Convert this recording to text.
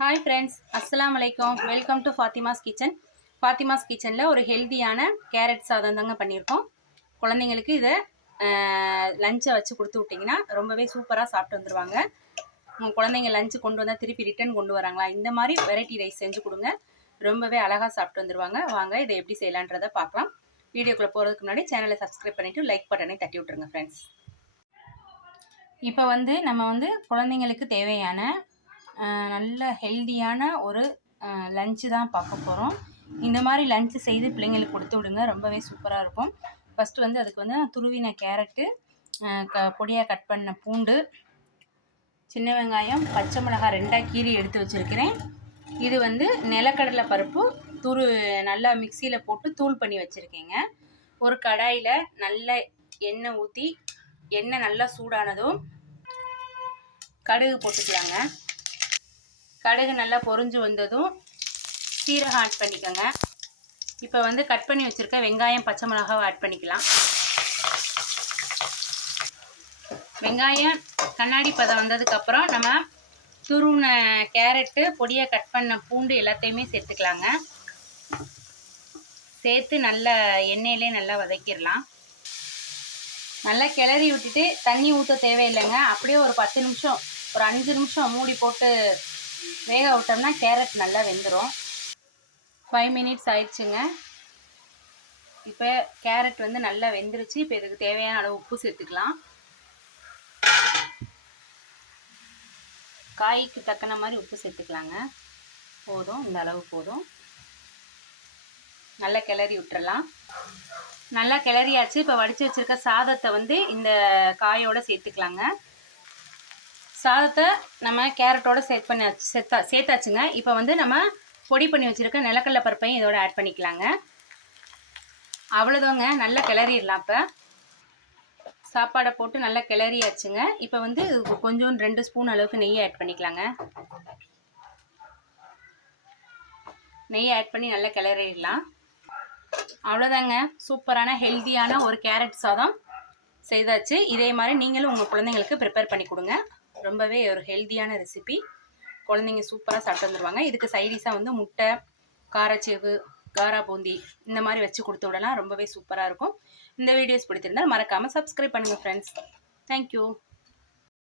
Hi friends, அஸ்ஸலாமு அலைக்கும். Welcome to Fathima's kitchen. Fathima's கிச்சனில் ஒரு ஹெல்த்தியான கேரட் சாதம் தாங்க பண்ணியிருக்கோம். குழந்தைங்களுக்கு இதை லஞ்சை வச்சு கொடுத்து விட்டிங்கன்னா ரொம்பவே சூப்பராக சாப்பிட்டு வந்துடுவாங்க. உங்கள் குழந்தைங்க லஞ்சு கொண்டு வந்தால் திருப்பி ரிட்டன் கொண்டு வராங்களா, இந்த மாதிரி வெரைட்டி ரைஸ் செஞ்சு கொடுங்க. ரொம்பவே அழகாக சாப்பிட்டு வந்துடுவாங்க. வாங்க இதை எப்படி செய்யலான்றதை பார்க்கலாம். வீடியோக்குள்ளே போகிறதுக்கு முன்னாடி சேனலை சப்ஸ்கிரைப் பண்ணிவிட்டு லைக் பட்டனை தட்டி விட்ருங்க ஃப்ரெண்ட்ஸ். இப்போ நம்ம குழந்தைங்களுக்கு தேவையான நல்ல ஹெல்தியான ஒரு லஞ்சு தான் பார்க்க போகிறோம். இந்த மாதிரி லஞ்சு செய்து பிள்ளைங்களுக்கு கொடுத்து விடுங்க, ரொம்பவே சூப்பராக இருக்கும். ஃபஸ்ட்டு அதுக்கு துருவின கேரட்டு, பொடியாக கட் பண்ண பூண்டு, சின்ன வெங்காயம், பச்சை மிளகாய் 2 கீரி எடுத்து வச்சுருக்கிறேன். இது நிலக்கடலை பருப்பு நல்லா மிக்சியில் போட்டு தூள் பண்ணி வச்சுருக்கேங்க. ஒரு கடாயில் நல்ல எண்ணெய் ஊற்றி, எண்ணெய் நல்லா சூடானதும் கடுகு போட்டுக்கலாங்க. கடுகு நல்லா பொரிஞ்சு வந்ததும் சீரகம் ஆட் பண்ணிக்கோங்க. இப்போ கட் பண்ணி வச்சுருக்க வெங்காயம், பச்சை மிளகாவை ஆட் பண்ணிக்கலாம். வெங்காயம் கண்ணாடி பதம் வந்ததுக்கப்புறம் நம்ம துருவின கேரட்டு, பொடியாக கட் பண்ண பூண்டு எல்லாத்தையுமே சேர்த்துக்கலாங்க. சேர்த்து நல்லா எண்ணெயிலே நல்லா வதக்கிடலாம். நல்லா கிளறி விட்டுட்டு தண்ணி ஊற்ற தேவையில்லைங்க. அப்படியே ஒரு 10 நிமிஷம், ஒரு 5 நிமிஷம் மூடி போட்டு வேக விட்டோம்னா கேரட் நல்லா வெந்துடும். 5 மினிட்ஸ் ஆயிடுச்சுங்க. இப்போ கேரட் நல்லா வெந்துருச்சு. இப்போ இதுக்கு தேவையான அளவு உப்பு சேர்த்துக்கலாம். காய்க்கு தக்கன மாதிரி உப்பு சேர்த்துக்கலாங்க. போதும், இந்த அளவு போதும். நல்லா கிளறி விட்டுறலாம். நல்லா கிளறியாச்சு. இப்போ வடித்து வச்சுருக்க சாதத்தை இந்த காயோடு சேர்த்துக்கலாங்க. சாதத்தை நம்ம கேரட்டோடு சேர்த்தாச்சுங்க. இப்போ நம்ம பொடி பண்ணி வச்சுருக்க நிலக்கடலை பருப்பையும் இதோட ஆட் பண்ணிக்கலாங்க. அவ்வளோதாங்க, நல்லா கிளறிடலாம். இப்போ சாப்பாடை போட்டு நல்லா கிளறியாச்சுங்க. இப்போ கொஞ்சம் 2 ஸ்பூன் அளவுக்கு நெய்யை ஆட் பண்ணிக்கலாங்க. நெய்யை ஆட் பண்ணி நல்லா கிளறிடலாம். அவ்வளோதாங்க, சூப்பரான ஹெல்த்தியான ஒரு கேரட் சாதம் செய்தாச்சு. இதே மாதிரி நீங்களும் உங்கள் குழந்தைங்களுக்கு ப்ரிப்பேர் பண்ணி கொடுங்க. ரொம்பவே ஒரு ஹெல்த்தியான ரெசிபி. குழந்தைங்க சூப்பராக சாப்பிட்டு வந்துடுவாங்க. இதுக்கு சைடிஷாக முட்டை, காரச்சேவு, காரா பூந்தி இந்த மாதிரி வச்சு கொடுத்து விடலாம். ரொம்பவே சூப்பராக இருக்கும். இந்த வீடியோஸ் பிடித்திருந்தால் மறக்காமல் சப்ஸ்கிரைப் பண்ணுங்கள் ஃப்ரெண்ட்ஸ். தேங்க்யூ.